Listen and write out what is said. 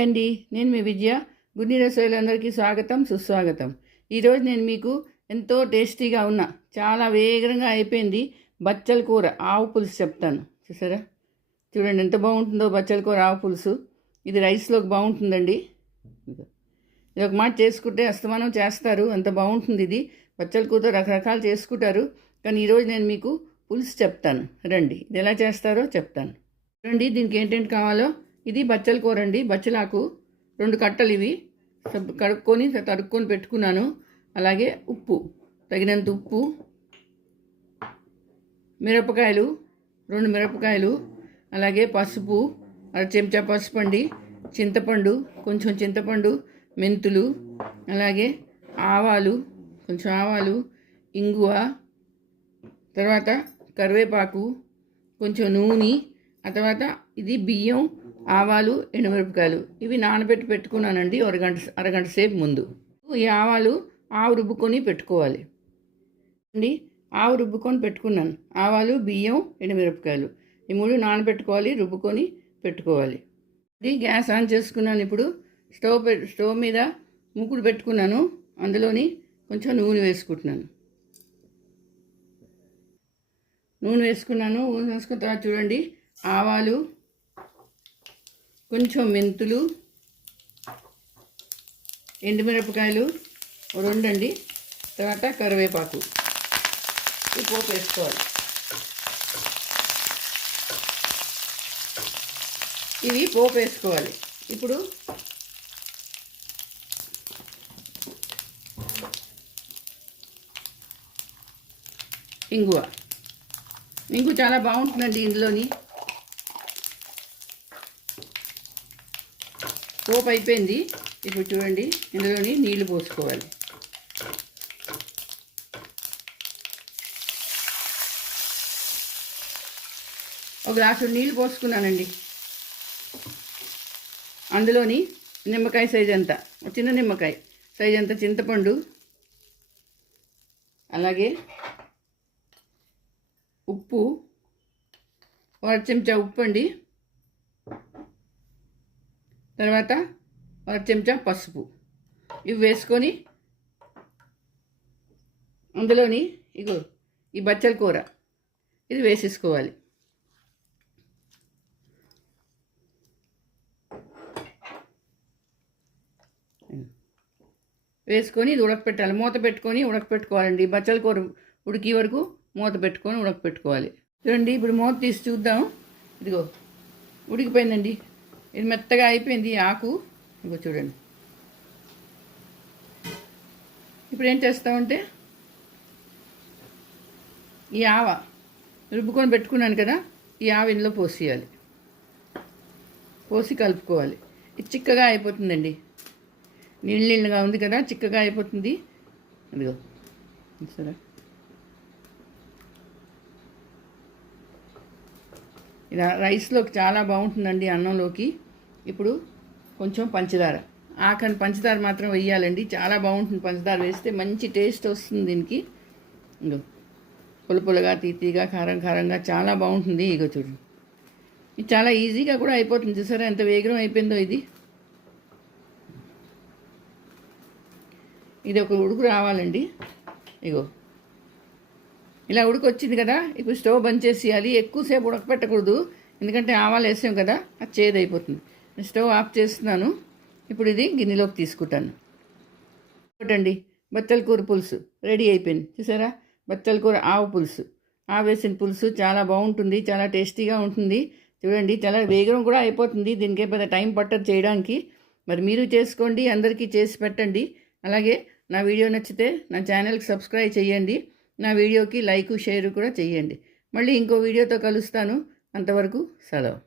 Hi అండి నేను మీ విజయ. గున్ని రసోయిలందరికీ స్వాగతం సుస్వాగతం. ఈరోజు నేను మీకు ఎంతో టేస్టీగా ఉన్న చాలా వేగంగా అయిపోయింది బచ్చల కూర ఆవు పులుసు చెప్తాను. చూసారా? చూడండి ఎంత బాగుంటుందో బచ్చల కూర ఆవు పులుసు. ఇది రైస్లోకి బాగుంటుందండి. ఇది ఒక మాట చేసుకుంటే అస్తమానం చేస్తారు అంత బాగుంటుంది ఇది. బచ్చల కూర రకరకాలు చేసుకుంటారు. కానీ ఈరోజు నేను మీకు పులుసు చెప్తాను. రండి ఇది ఎలా చేస్తారో చెప్తాను. రండి దీనికి ఏంటంటే కావాలో. ఇది బచ్చల కూర అండి. బచ్చలాకు రెండు కట్టలు ఇవి. సబ్- కడుక్కొని తడుక్కొని పెట్టుకున్నాను. అలాగే ఉప్పు తగినంత ఉప్పు మిరపకాయలు రెండు మిరపకాయలు అలాగే పసుపు అర చెంచా పసుపు అండి. చింతపండు కొంచెం చింతపండు మెంతులు అలాగే ఆవాలు కొంచెం ఆవాలు ఇంగువ తర్వాత కరివేపాకు కొంచెం నూనె ఆ తర్వాత ఇది బియ్యం ఆవాలు ఎండుమిరపకాయలు. ఇవి నానబెట్టి పెట్టుకున్నానండి అరగంట అరగంట సేపు ముందు. ఈ ఆవాలు ఆవు రుబ్బుకొని పెట్టుకోవాలి. అండి ఆవు రుబ్బుకొని పెట్టుకున్నాను. ఆవాలు బియ్యం ఎండుమిరపకాయలు. ఈ మూడు నానబెట్టుకోవాలి రుబ్బుకొని పెట్టుకోవాలి. ఇది గ్యాస్ ఆన్ చేసుకున్నాను ఇప్పుడు. స్టవ్ స్టవ్ మీద మూకుడు పెట్టుకున్నాను. అందులోని కొంచెం నూనె వేసుకుంటున్నాను. నూనె వేసుకున్నాను. నూనె వేసుకున్న తర్వాత చూడండి. ఆవాలు కొంచెం మెంతులు ఎండుమిరపకాయలు రెండండి. తర్వాత కరివేపాకు. ఈ పోపు వేసుకోవాలి. ఇవి పోపు వేసుకోవాలి. ఇప్పుడు ఇంగువ. ఇంగు చాలా బాగుంటుందండి ఇందులోని. పోపు అయిపోయింది. ఇప్పుడు చూడండి ఇందులోని నీళ్ళు పోసుకోవాలి. ఒక గ్లాసు నీళ్ళు పోసుకున్నానండి. అందులోని నిమ్మకాయ సైజ్ ఎంత చిన్న నిమ్మకాయ సైజ్ అంత చింతపండు అలాగే ఉప్పు ఒక చెంచా ఉప్పు అండి తర్వాత ఒక చెంచా పసుపు. ఇవి వేసుకొని అందులోని ఇగో ఈ బచ్చల కూర ఇది వేసేసుకోవాలి. వేసుకొని ఇది ఉడకపెట్టాలి. మూత పెట్టుకొని ఉడకపెట్టుకోవాలండి. బచ్చల కూర ఉడికి వరకు మూత పెట్టుకొని ఉడకపెట్టుకోవాలి. చూడండి ఇప్పుడు మూత తీసి చూద్దాం. ఇదిగో ఉడికిపోయిందండి. ఇది మెత్తగా అయిపోయింది ఆకు. ఇంకో చూడండి. ఇప్పుడు ఏం చేస్తామంటే ఈ ఆవ రుబ్బుకొని పెట్టుకున్నాను కదా ఈ ఆవ ఇందులో పోసేయాలి. పోసి కలుపుకోవాలి. ఇది చిక్కగా అయిపోతుందండి. నీళ్ళు నీళ్ళుగా ఉంది కదా చిక్కగా అయిపోతుంది. అదిగో సరే ఇలా రైస్లోకి చాలా బాగుంటుందండి అన్నంలోకి. ఇప్పుడు కొంచెం పంచదార. ఆఖరి పంచదార మాత్రం వేయాలండి చాలా బాగుంటుంది పంచదార వేస్తే మంచి టేస్ట్ వస్తుంది దీనికి. ఇగో పుల్ల తీతీగా కారం కారంగా చాలా బాగుంటుంది. ఇగో చూడు. ఇది చాలా ఈజీగా కూడా అయిపోతుంది చూసారా? ఎంత వేగం అయిపోయిందో ఇది. ఇది ఒక ఉడుకు రావాలండి. ఇగో ఇలా ఉడికొచ్చింది కదా ఇప్పుడు స్టవ్ బంద్ చేసేయాలి. ఎక్కువసేపు ఉడకపెట్టకూడదు. ఎందుకంటే ఆవాలు వేసాం కదా అది చేదైపోతుంది. స్టవ్ ఆఫ్ చేస్తున్నాను. ఇప్పుడు ఇది గిన్నెలోకి తీసుకుంటాను. చూడండి బత్తల కూర పులుసు రెడీ అయిపోయింది. చూసారా? బత్తల కూర ఆవు పులుసు. ఆవు వేసిన పులుసు చాలా బాగుంటుంది చాలా టేస్టీగా ఉంటుంది. చూడండి చాలా వేగం కూడా అయిపోతుంది. దీనికి పెద్ద టైం పట్టదు చేయడానికి. మరి మీరు చేసుకోండి అందరికీ చేసి పెట్టండి. అలాగే నా వీడియో నచ్చితే నా ఛానల్కి సబ్స్క్రైబ్ చేయండి. నా వీడియోకి లైక్ షేర్ కూడా చేయండి మళ్ళీ ఇంకో వీడియోతో కలుస్తాను. అంతవరకు సెలవు.